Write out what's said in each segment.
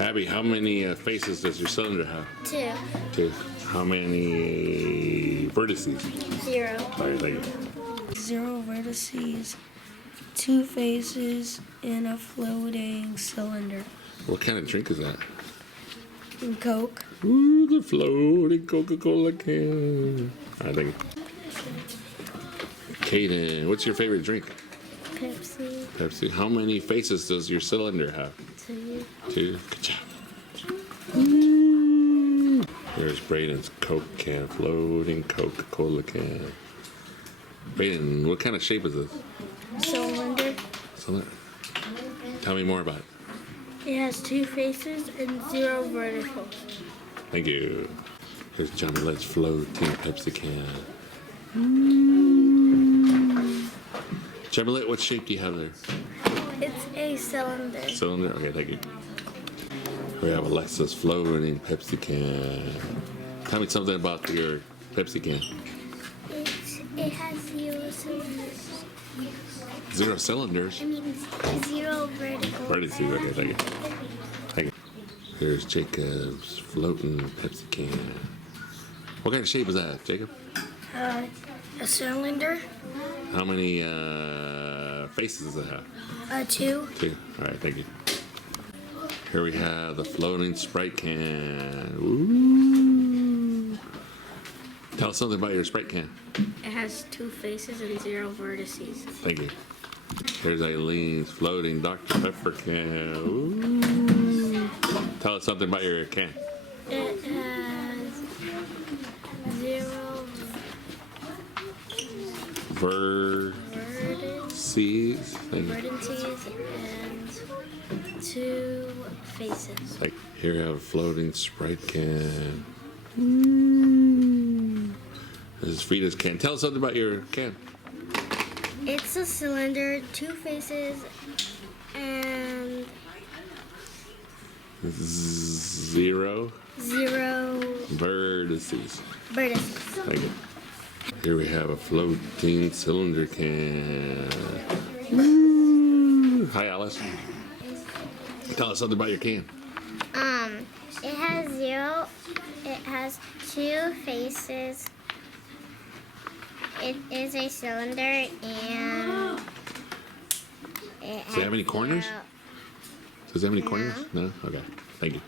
Abby, how many faces does your cylinder have? 2. 2. How many vertices? 0. All right, thank you. 0 vertices, 2 faces, and a floating cylinder. What kind of drink is that? And Coke. Ooh, the floating Coca-Cola can. All right, thank you. Kaden, what's your favorite drink? Pepsi. Pepsi. How many faces does your cylinder have? 2. 2. Good job. Ooh. There's Braden's Coke can, floating Coca-Cola can. Braden, what kind of shape is this? Cylinder. Cylinder. Tell me more about it. It has 2 faces and 0 verticals. Thank you. Here's Johnny Let's floating Pepsi can. Chevrolet, what shape do you have there? It's a cylinder. Cylinder? Okay, thank you. We have Alexa's floating Pepsi can. Tell me something about your Pepsi can. It has 0 cylinders. 0 cylinders? I mean, 0 verticals. Vertices, okay, thank you. Thank you. Here's Jacob's floating Pepsi can. What kind of shape is that, Jacob? A cylinder. How many faces does it have? 2. 2. All right, thank you. Here we have the floating Sprite can. Ooh. Tell us something about your Sprite can. It has 2 faces and 0 vertices. Thank you. Here's Eileen's floating Dr. Pepper can. Ooh. Tell us something about your can. It has 0 vertices. Thank you. vertices and 2 faces. Like here we have a floating Sprite can. Ooh. This is Frida's can. Tell us something about your can. It's a cylinder, 2 faces, and 0 0 vertices. vertices. Thank you. Here we have a floating cylinder can. Woo. Hi, Alice. Tell us something about your can. It has 0. It has 2 faces. It is a cylinder, and it Does it have any corners? Does it have any corners? No? Okay. Thank you.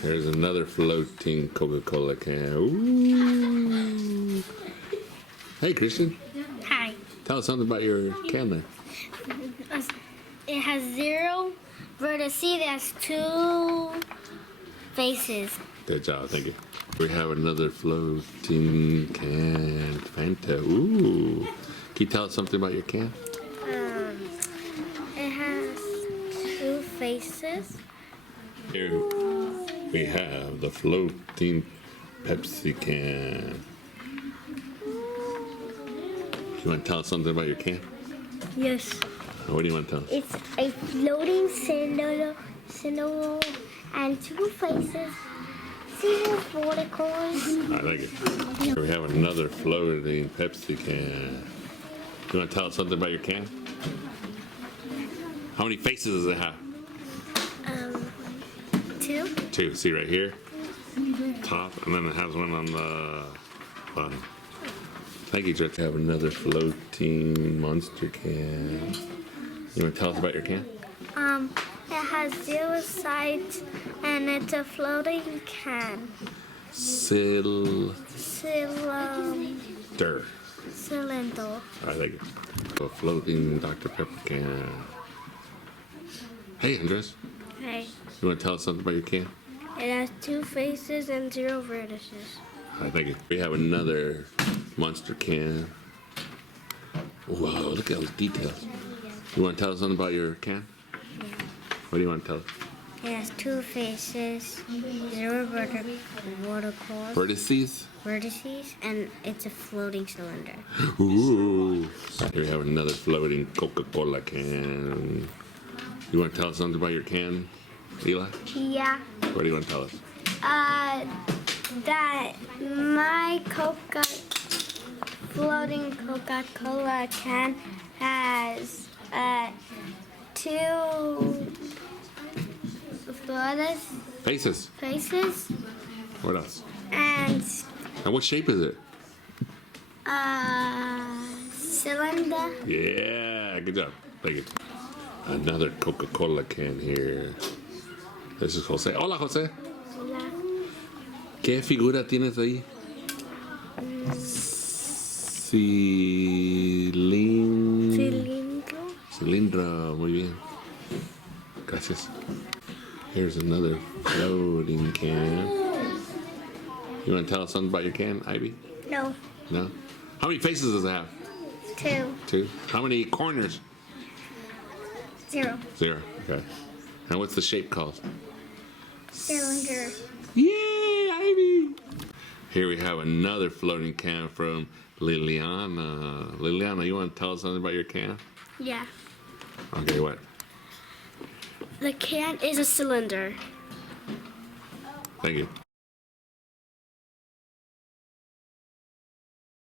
Here's another floating Coca-Cola can. Ooh. Hey, Christian. Hi. Tell us something about your can there. It has 0 vertices. It has 2 faces. Good job. Thank you. We have another floating can. Fanta. Ooh. Can you tell us something about your can? It has 2 faces. Here we have the floating Pepsi can. You want to tell us something about your can? Yes. What do you want to tell us? It's a floating cylinder and 2 faces, 0 verticals. I like it. Here we have another floating Pepsi can. You want to tell us something about your can? How many faces does it have? 2. 2. See right here? Top, and then it has one on the bottom. Thank you, Judge. We have another floating monster can. You want to tell us about your can? It has 0 sides and it's a floating can. Cylinder. Cylinder. I like it. A floating Dr. Pepper can. Hey, Andres. Hey. You want to tell us something about your can? It has 2 faces and 0 vertices. I thank you. We have another monster can. Whoa, look at those details. You want to tell us something about your can? Yeah. What do you want to tell us? It has 2 faces, 0 verticals, Vertices? and it's a floating cylinder. Ooh. Here we have another floating Coca-Cola can. You want to tell us something about your can, Eli? Yeah. What do you want to tell us? That my floating Coca-Cola can has 2 Florida's Faces. faces, What else? and And what shape is it? cylinder. Yeah, good job. Thank you. Another Coca-Cola can here. This is Jose. Hola, Jose. ¿Qué figura tienes ahí? Cilindro. Cilindro. Muy bien. Gracias. Here's another floating can. You want to tell us something about your can, Ivy? No. No? How many faces does it have? 2. 2. How many corners? 0. 0. Okay. And what's the shape called? Cylinder. Yay, Ivy! Here we have another floating can from Liliana. Liliana, you want to tell us something about your can? Yeah. Okay, what? The can is a cylinder. Thank you.